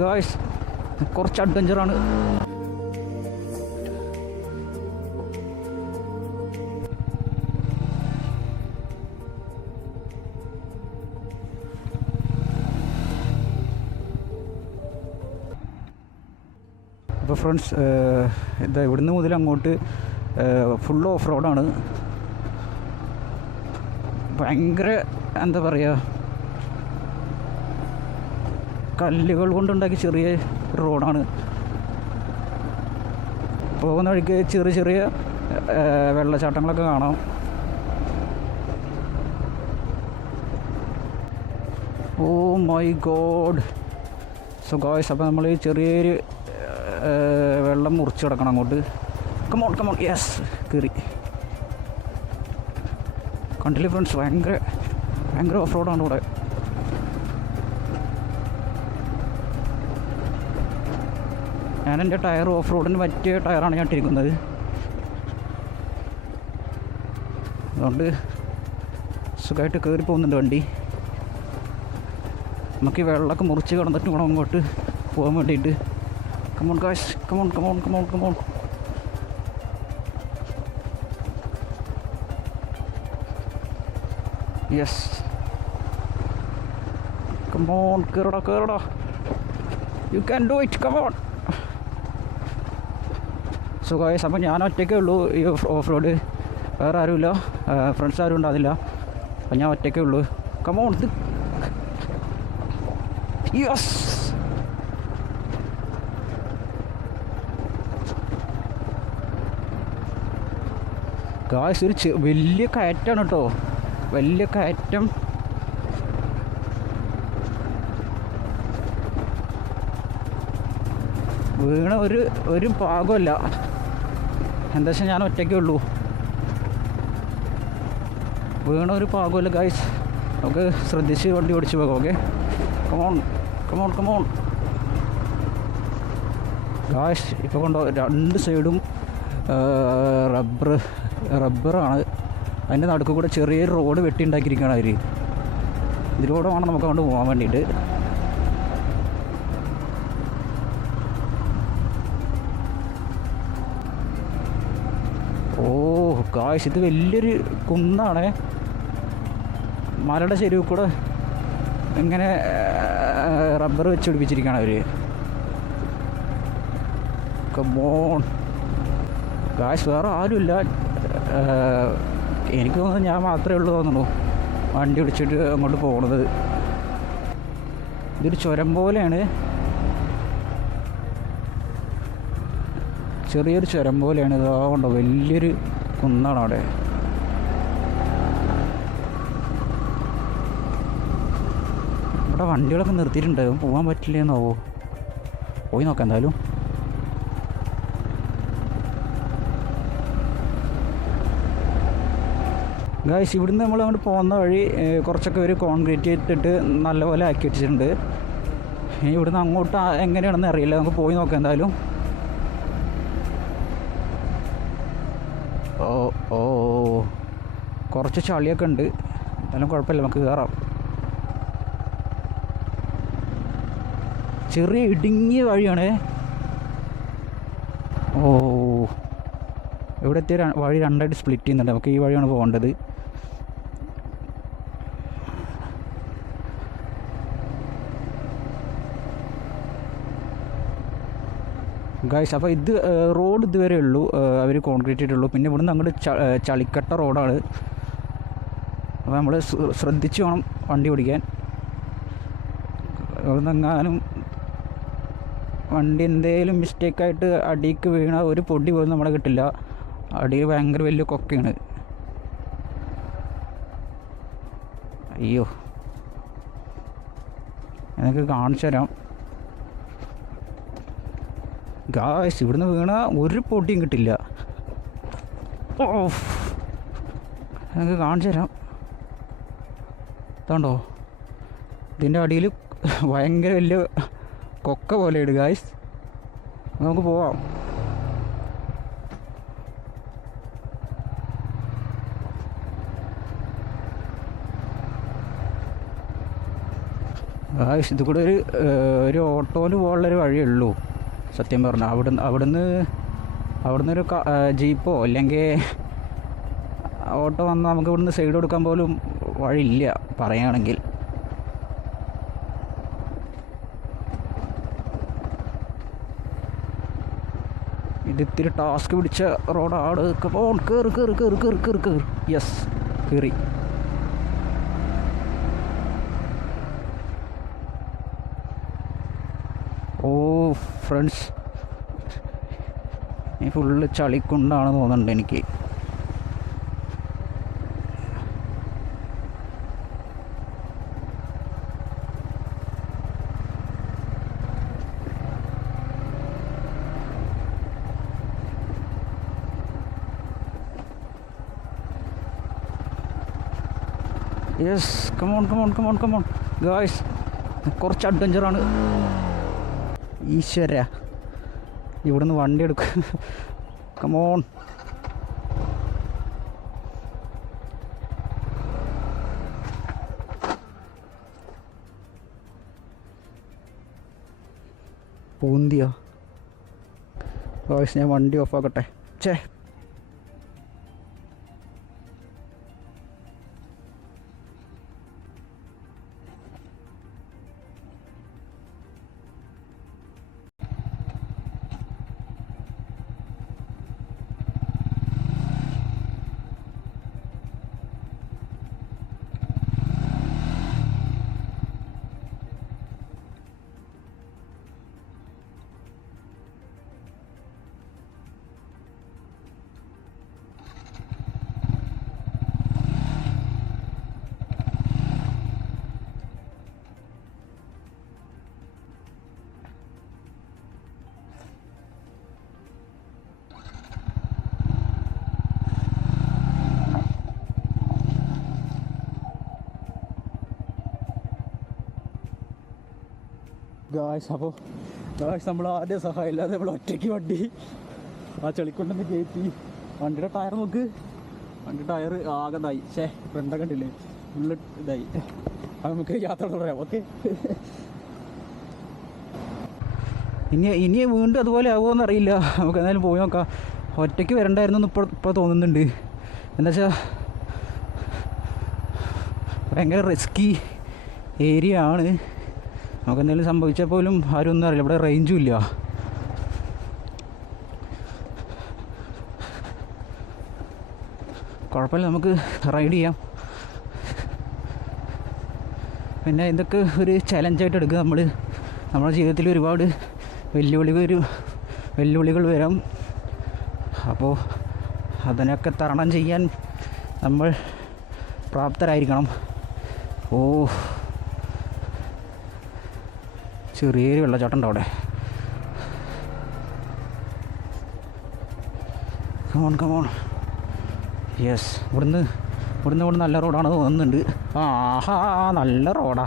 Guys കുറച്ച് അഡ്വഞ്ചറാണ്. അപ്പോൾ friends ഇതാ ഇവിടുന്ന് മുതൽ അങ്ങോട്ട് ഫുൾ ഓഫ് റോഡാണ്. ഭയങ്കര എന്താ പറയുക, കല്ലുകൾ കൊണ്ടുണ്ടാക്കി ചെറിയ റോഡാണ്. പോകുന്ന വഴിക്ക് ചെറിയ ചെറിയ വെള്ളച്ചാട്ടങ്ങളൊക്കെ കാണാം. Oh my God. So guys, അപ്പോൾ നമ്മൾ ചെറിയൊരു വെള്ളം മുറിച്ച് കിടക്കണം അങ്ങോട്ട്. കമോൺ കമോൺ, യെസ്, കയറി. കണ്ടില്ലേ ഫ്രണ്ട്സ്, ഭയങ്കര ഓഫ് റോഡാണ് ഇവിടെ. ഞാൻ എൻ്റെ ടയർ ഓഫ് റോഡിന് പറ്റിയ ടയറാണ് ഞാൻ ഇട്ടിരിക്കുന്നത്. അതുകൊണ്ട് സുഖമായിട്ട് കയറി പോകുന്നുണ്ട് വണ്ടി. നമുക്ക് ഈ വെള്ളമൊക്കെ മുറിച്ച് കിടന്നിട്ട് വേണം അങ്ങോട്ട് പോകാൻ വേണ്ടിയിട്ട്. Come on guys, come on come on come on come on. Yes, come on, കയറടാ, you can do it, come on. So guys, അപ്പോൾ ഞാൻ ഒറ്റയ്ക്കേ ഉള്ളൂ ഈ ഓഫ് റോഡ്, വേറെ ആരുമില്ല, ഫ്രണ്ട്സ് ആരും ഉണ്ടാവില്ല. അപ്പോൾ ഞാൻ ഒറ്റയ്ക്കേ ഉള്ളൂ. Come on, yes. ഗായ്സ്, ഒരു വലിയ കയറ്റാണ് കേട്ടോ, വലിയ കയറ്റം. വീണ ഒരു പാകമല്ല. എന്താ വെച്ചാൽ ഞാൻ ഒറ്റയ്ക്കേ ഉള്ളൂ, വീണ ഒരു പാകമല്ല ഗായ്സ്. നമുക്ക് ശ്രദ്ധിച്ച് വണ്ടി ഓടിച്ച് പോകാം. Okay, come on come on come on guys. ഇപ്പോൾ കൊണ്ടോ രണ്ട് സൈഡും റബ്ബറാണ്. അതിൻ്റെ നടുക്ക് കൂടെ ചെറിയൊരു റോഡ് വെട്ടി ഉണ്ടാക്കിയിരിക്കുകയാണ് അവർ. ഇതിലൂടെ വേണം നമുക്ക് അങ്ങോട്ട് പോകാൻ വേണ്ടിയിട്ട്. ഓ ഗായ്സ്, ഇത് വലിയൊരു കുന്നാണ്. മലയുടെ ചെരുവിൽ കൂടെ ഇങ്ങനെ റബ്ബർ വെച്ച് പിടിപ്പിച്ചിരിക്കുകയാണ് അവർ. കമോൺ ഗായ്സ്, വേറെ ആരുമില്ല. എനിക്ക് തോന്നുന്നു ഞാൻ മാത്രമേ ഉള്ളൂ തോന്നുന്നു വണ്ടി പിടിച്ചിട്ട് അങ്ങോട്ട് പോകണത്. ഇതൊരു ചുരം പോലെയാണ്, ചെറിയൊരു ചുരം പോലെയാണ്. ഇതാവുണ്ടോ, വലിയൊരു കുന്നാണ് അവിടെ. ഇവിടെ വണ്ടികളൊക്കെ നിർത്തിയിട്ടുണ്ട്, പോകാൻ പറ്റില്ലെന്നാവോ, പോയി നോക്കാം എന്തായാലും. ഗായ്സ്, ഇവിടുന്ന് നമ്മൾ അങ്ങോട്ട് പോകുന്ന വഴി കുറച്ചൊക്കെ ഒരു കോൺക്രീറ്റ് ഇട്ടിട്ട് നല്ലപോലെ ആക്കി വെച്ചിട്ടുണ്ട്. ഇനി ഇവിടുന്ന് അങ്ങോട്ട് എങ്ങനെയാണെന്ന് അറിയില്ല, നമുക്ക് പോയി നോക്കാം എന്തായാലും. ഓ ഓ കുറച്ച് ചളിയൊക്കെ ഉണ്ട്, എന്നാലും കുഴപ്പമില്ല, നമുക്ക് കയറാം. ചെറിയ ഇടുങ്ങിയ വഴിയാണ്. ഓ, ഇവിടെ എത്തിയ വഴി രണ്ടായിട്ട് സ്പ്ലിറ്റ് ചെയ്യുന്നുണ്ട്. നമുക്ക് ഈ വഴിയാണ് പോകേണ്ടത്. ഗായ്സ്, അപ്പോൾ ഇത് റോഡ് ഇതുവരെ ഉള്ളൂ, അവർ കോൺക്രീറ്റ് ഇട്ടുള്ളൂ. പിന്നെ ഇവിടുന്ന് അങ്ങോട്ട് ചളിക്കട്ട റോഡാണ്. അപ്പോൾ നമ്മൾ ശ്രദ്ധിച്ച് വേണം വണ്ടി ഓടിക്കാൻ. ഇവിടുന്ന് എങ്ങാനും വണ്ടി എന്തേലും മിസ്റ്റേക്കായിട്ട് അടിക്ക് വീണ ഒരു പൊടി പോലും നമ്മളെ കിട്ടില്ല. അടി ഭയങ്കര വലിയ കൊക്കയാണ്. അയ്യോ, എനിക്ക് കാണിച്ചു തരാം ഗായ്സ്. ഇവിടുന്ന് വീണ ഒരു പൊടിയും കിട്ടില്ല. ഓ, എനിക്ക് കാണിച്ചു തരാം. ഇതുണ്ടോ, ഇതിൻ്റെ അടിയിൽ ഭയങ്കര വലിയ കൊക്ക പോലെയുണ്ട് ഗായ്സ്. നമുക്ക് പോവാം. ഇത് കൂടെ ഒരു ഓട്ടോയിൽ പോകാനുള്ളൊരു വഴിയേ ഉള്ളൂ സത്യം പറഞ്ഞാൽ. അവിടുന്ന് ഒരു ജീപ്പോ അല്ലെങ്കിൽ ഓട്ടോ വന്നാൽ നമുക്ക് ഇവിടുന്ന് സൈഡ് കൊടുക്കാൻ പോലും വഴിയില്ല പറയുകയാണെങ്കിൽ. ഇത് ഇത്തിരി ടാസ്ക് പിടിച്ച റോഡാണ്. കയറി. യെസ്, കയറി. ഓ ഫ്രണ്ട്സ്, ഈ ഫുള്ള് ചളിക്കുണ്ടാണ് തോന്നുന്നുണ്ട് എനിക്ക്. യെസ്, കമോൺ ഗായ്സ്, കുറച്ച് അഡ്വഞ്ചറാണ്. ഈശ്വര, ഇവിടുന്ന് വണ്ടി എടുക്കും. കമോൺ. പൂന്തിയോ ഗായ്സ്, ഞാൻ വണ്ടി ഓഫാക്കട്ടെ. ചേ, അപ്പോൾ നമ്മൾ ആദ്യം സഹായം ഇല്ലാതെ നമ്മൾ ഒറ്റയ്ക്ക് വണ്ടി ആ ചെളിക്കൊണ്ടെന്ന് കയറ്റി. വണ്ടിയുടെ ടയർ നോക്ക്, വണ്ടി ടയർ ആകെ ഇതായി. ഫ്രണ്ടൊക്കെ കണ്ടില്ലേ, ഫുള്ള് ഇതായി. അത് നമുക്ക് യാത്ര തുടരാം. ഓക്കെ, ഇനി വീണ്ടും അതുപോലെ ആവുമോയെന്ന് അറിയില്ല. നമുക്ക് എന്തായാലും പോയി നോക്കാം. ഒറ്റയ്ക്ക് വരണ്ടായിരുന്നു എന്ന് ഇപ്പോൾ തോന്നുന്നുണ്ട്. എന്നുവെച്ചാൽ ഭയങ്കര റിസ്കി ഏരിയ ആണ്. നമുക്ക് എന്തെങ്കിലും സംഭവിച്ചാൽ പോലും ആരും ഒന്നും അറിയില്ല. ഇവിടെ റേഞ്ചും ഇല്ല. കുഴപ്പമില്ല, നമുക്ക് റൈഡ് ചെയ്യാം. പിന്നെ ഇതൊക്കെ ഒരു ചലഞ്ചായിട്ട് എടുക്കുക. നമ്മുടെ ജീവിതത്തിൽ ഒരുപാട് വെല്ലുവിളികൾ വരാം. അപ്പോൾ അതിനൊക്കെ തരണം ചെയ്യാൻ നമ്മൾ പ്രാപ്തരായിരിക്കണം. ഓ, ചെറിയൊരു വെള്ളച്ചാട്ടം ഉണ്ട് അവിടെ. കമോൺ. യെസ്, ഇവിടുന്ന് നല്ല റോഡാണ് തോന്നുന്നുണ്ട്. ആഹാ, നല്ല റോഡാ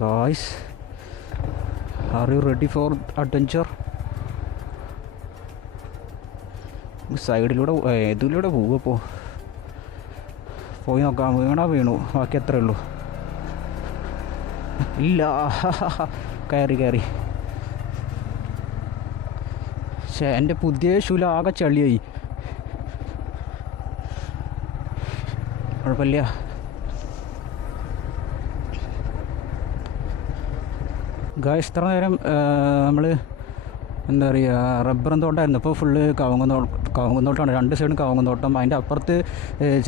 guys. Are you ready for adventure? സൈഡിലൂടെ ഇതിലൂടെ പോവുക. പോയി നോക്കാം. വീണു, ബാക്കി എത്രയേ ഉള്ളൂ. ഇല്ല, കയറി. എൻ്റെ പുതിയ ഷൂല ആകെ ചളിയായി. കുഴപ്പമില്ല. ഗായ്സ്, ഇത്ര നേരം നമ്മൾ എന്താ പറയുക, റബ്ബറും തോട്ടമായിരുന്നു. ഇപ്പോൾ ഫുള്ള് കവുങ്ങും തോട്ടമാണ്. രണ്ട് സൈഡും കവുങ്ങും തോട്ടം. അതിൻ്റെ അപ്പുറത്ത്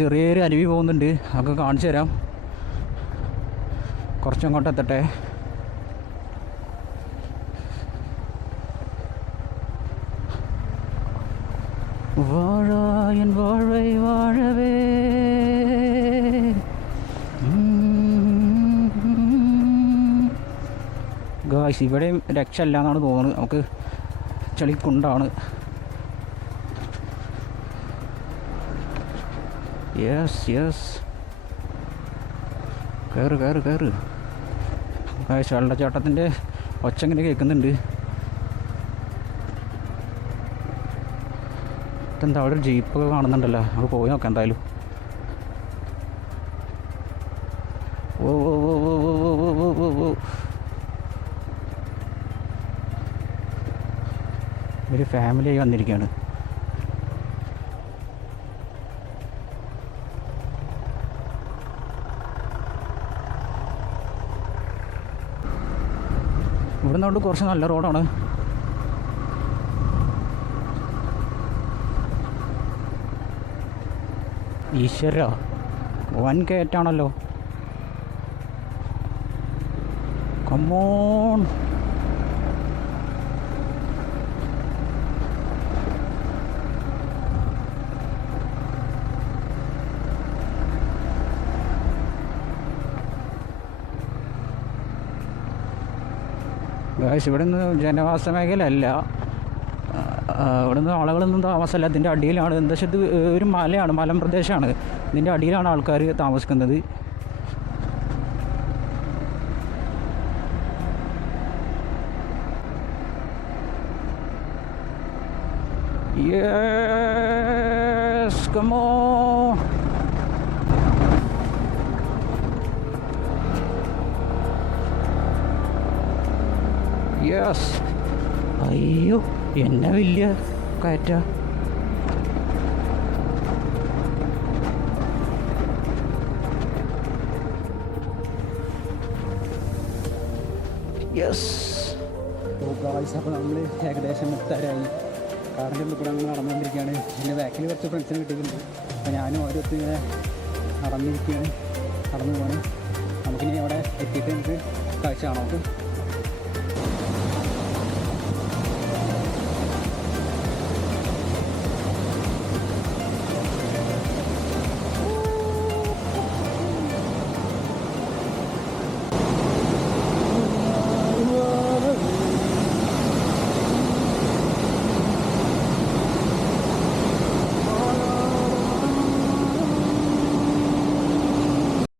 ചെറിയൊരു അരുവി പോകുന്നുണ്ട്. അതൊക്കെ കാണിച്ചു തരാം. കുറച്ചങ്ങോട്ട് എത്തട്ടെ. വാഴായൻ വാഴവേ ഗായ്സ്, ഇവിടെയും രക്ഷയില്ല എന്നാണ് തോന്നുന്നത്. നമുക്ക് ചളിക്കുണ്ടാണ്. യെസ്, കയറ്. ഗായ്സ്, വെള്ളച്ചാട്ടത്തിൻ്റെ ഒച്ച ഇങ്ങനെ കേൾക്കുന്നുണ്ട്. ഇതെന്താ, അവിടെ ഒരു ജീപ്പൊക്കെ കാണുന്നുണ്ടല്ലോ. നമുക്ക് പോയി നോക്കാം എന്തായാലും. ഓ ഓ ഓ ഓ ഓ ഓ ഓ ഓ. ഒരു ഫാമിലി വന്നിരിക്കുകയാണ്. ഇവിടെ നിന്നോട്ട് കുറച്ച് നല്ല റോഡാണ്. ഈശ്വര, വൻ കയറ്റാണല്ലോ. കമ്മോൺ. ഇവിടെ നിന്ന് ജനവാസ മേഖല അല്ല, ഇവിടെ നിന്ന് ആളുകളൊന്നും താമസമല്ല. ഇതിൻ്റെ അടിയിലാണ്. എന്താ വെച്ചാൽ ഇത് ഒരു മലയാണ്, മലമ്പ്രദേശമാണ്. ഇതിൻ്റെ അടിയിലാണ് ആൾക്കാർ താമസിക്കുന്നത്. Yes, come on. യെസ്. അയ്യോ, എന്നെ വലിയ കയറ്റ. യെസ്. അപ്പോൾ നമ്മൾ ഏകദേശം എത്താറായി. കാറിൻ്റെ ഉള്ളിൽ കൂടെ അങ്ങനെ നടന്നുകൊണ്ടിരിക്കുകയാണ്. എൻ്റെ ബാക്കിൽ കുറച്ച് ഫ്രണ്ട്സിനെ കിട്ടിയിട്ടുണ്ട്. അപ്പോൾ ഞാനും ഓരോരുത്തർ ഇങ്ങനെ നടന്നു പോവാണ്. നമുക്കിനി അവിടെ എത്തിയിട്ട് നമുക്ക് കാഴ്ച കാണാം.